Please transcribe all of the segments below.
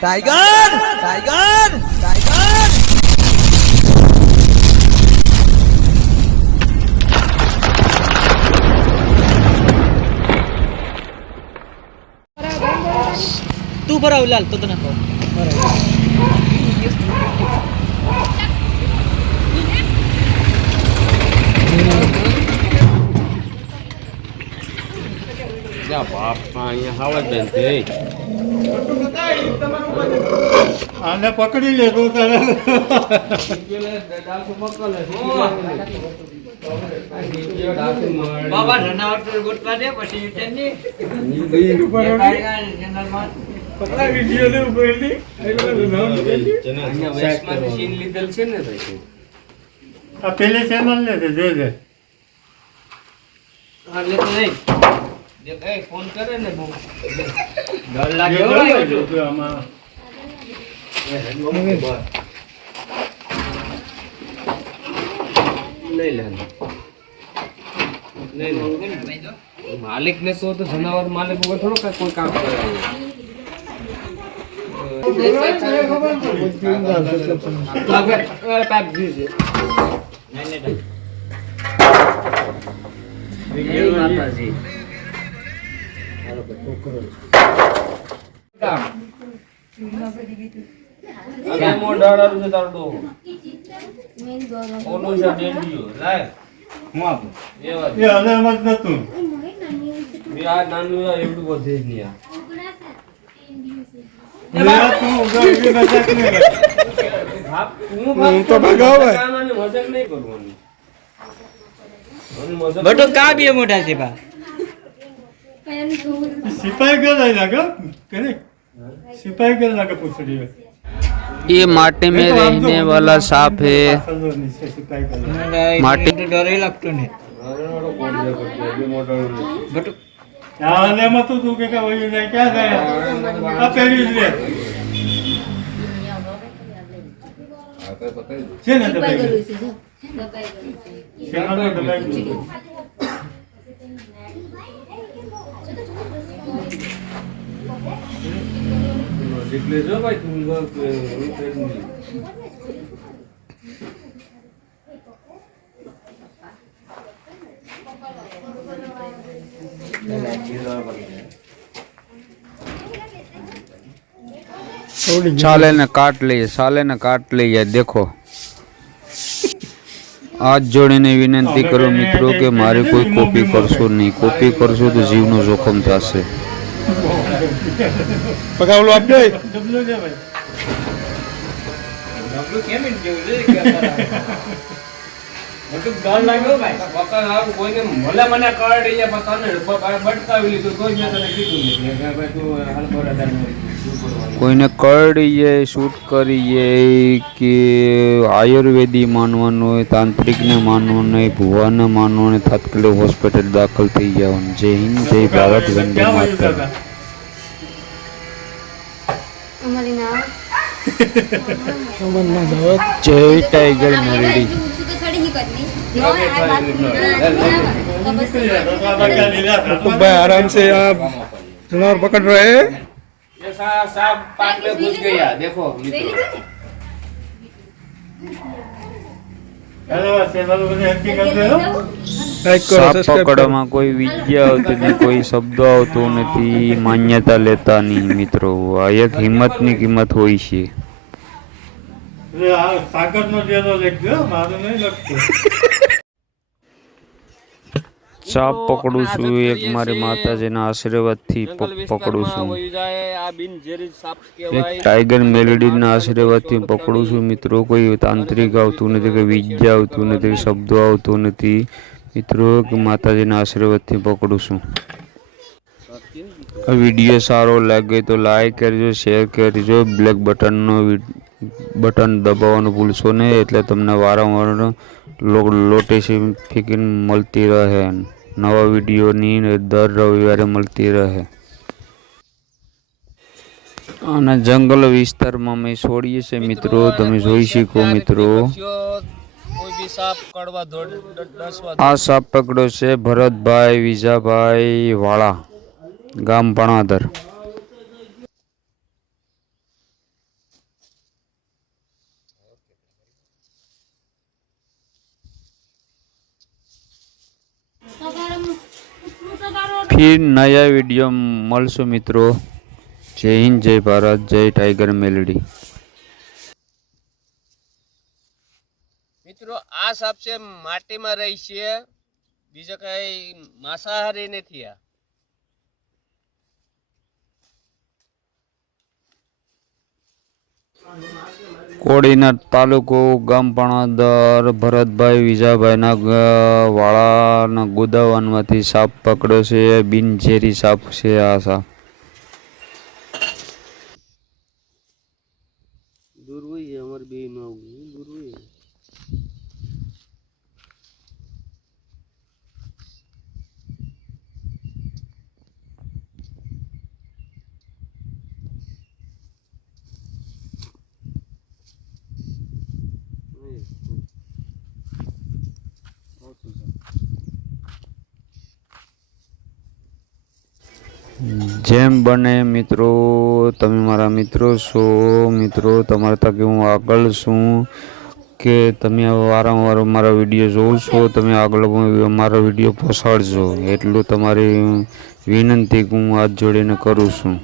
Tiger tiger tiger तू भराव लाल तो नको Ya bapak yang hawa bente. આને પકડી લે તો તારે बाबा रनावट गोटवा दे પછી તેની પકડા વિડિયો ને ઉભેલી અહીંયા વેસ્ટમાંથી સીન લીધેલ છે ને ભાઈ. આ પેલી ચેનલ ને તે જોજે હા લે તો નહીં દેખ એ ફોન કરે ને બહુ ડર લાગે હો જો આમાં નહીં લેવાનું નહીં માલિક ને તો જનાવર માલિક વગર થોડો કોઈ કામ કરે. માતાજી એ હવે મત નતું એવડું વધે જ નહીં. લે તું ઉગાડી મજાક નહીં કર હું તો મજાક નહીં કરવાની. બટો કા બે મોટા છે બા સિપાही गया लगा करे सिपाही गया लगा पूछड़ी में ये माटी में रहने वाला सांप है। सिपाही गया माटी તો ડર લાગતો ને બટો आने मत तू के का वही नहीं क्या है अब पहली ले છે ને દબાઈ ગયું છે ને દબાઈ ગયું એટલે જો ભાઈ તું साले ने काट लिया, साले ने काट लिया। देखो हाथ जोड़ीने विनंती करो मित्रों के मारी कोई कॉपी करशो नहीं, कॉपी करशो तो जीवनो जोखम थशे। પગાવલો આપજો ડબલો લે ભાઈ ડબલું કેમ જેવું છે કે બટુ ડર લાગ્યો ભાઈ પકડ આવું કોઈને ભલે મને કરડી જાય પતાને બટકાવી લીધું કોઈ મેં તને કીધું નહીં કે ભાઈ તું હાલ બરાબર कोई ने करीए शूट करीए कि आयुर्वेदी मानवानो तांत्रिक ने मानवानो भुवा ने मानवानो तात्कालिक हॉस्पिटल दाखल थी जाओ। जय हिंद जय भारत वंदे मातरम। जय टाइगर मेलडी। तो भाई आराम से आप जानवर पकड़ रहे हैं। ये सांप पाट में घुस गया देखो मित्रों। हेलो चैनल को हकीकत दे लो સાપ પકડવામાં કોઈ વિદ્યા આવતી નથી, કોઈ શબ્દો આવતો નથી, માન્યતા લેતા નહીં મિત્રો। આ એક હિંમતની કિંમત હોય છે। रे आ सागर नो जेलो लग गयो मारो नहीं लगतो સાપ પકડું છું એક મારી માતાજીના આશીર્વાદથી પકડું છું। આ બિનઝેરી સાપ એક કહેવાય। ટાઈગર મેલડીના આશીર્વાદથી પકડું છું મિત્રો। કોઈ તાંત્રિક આવતું નથી, કોઈ વિદ્યા આવતું નથી, શબ્દો આવતું નથી મિત્રો, કે માતાજીના આશીર્વાદથી પકડું છું। વિડીયો સારો લાગે તો લાઈક કરજો, શેર કરજો, બ્લેક બટન દબાવવાનું ભૂલશો નહીં, એટલે તમને વારંવાર નોટિફિકેશન મળતી રહે, નવા વિડીયોની દર રવિવારે મળતી રહે। અને જંગલ વિસ્તારમાં અમે છોડીએ છીએ મિત્રો, તમે જોઈ શકો મિત્રો। કોઈ બી સાપ કડવા દસવા આ સાપ પકડ્યો છે ભરતભાઈ વિજાભાઈ વાળા, ગામ પણાદર। फिर नया वीडियो મળશું મિત્રો. જય હિન્દ, જય ભારત, જય ટાઈગર મેલડી. મિત્રો આ સાપ છે માટીમાં રહી છે, બીજો કઈ માંસાહારી નથી. આ કોડીનાર તાલુકો, ગામ પાણાદર. ભરતભાઈ વિજાભાઈના વાળાના ગોદાવનમાંથી સાપ પકડ્યો છે. બિનઝેરી સાપ છે આ સાપ. દૂરવી અમાર બે માં દૂરવી. જેમ બને મિત્રો, તમે મારા મિત્રો છો. મિત્રો તમારા તકે હું આગળ છું કે તમે વારંવાર મારા વિડીયો જોવો છો, તમે આગળ મારો વિડીયો પહોંચાડજો, એટલું તમારી વિનંતી હું હાથ જોડીને કરું છું.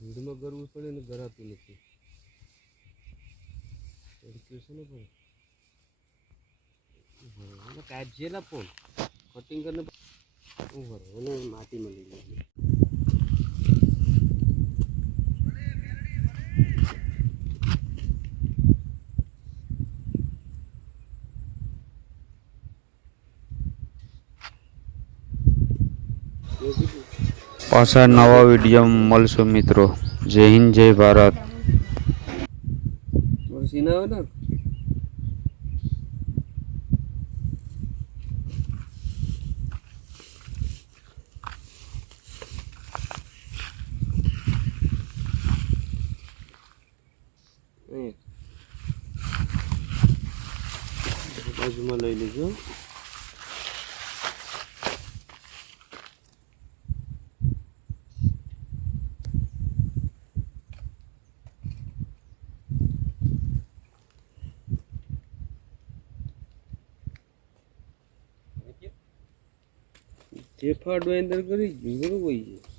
ધૂળમાં ગરવું પડે ને ગરાતું નથી. કાઢજેલા પણ કટિંગ કરીને માટીમાં લઈ જાય. પાછા નવા વિડીયો મળશું મિત્રો. જય હિન્દ, જય ભારત. બાજુમાં લઈ લેજો. જે ફાડો અંદર કરી ગયું બરોબર છે.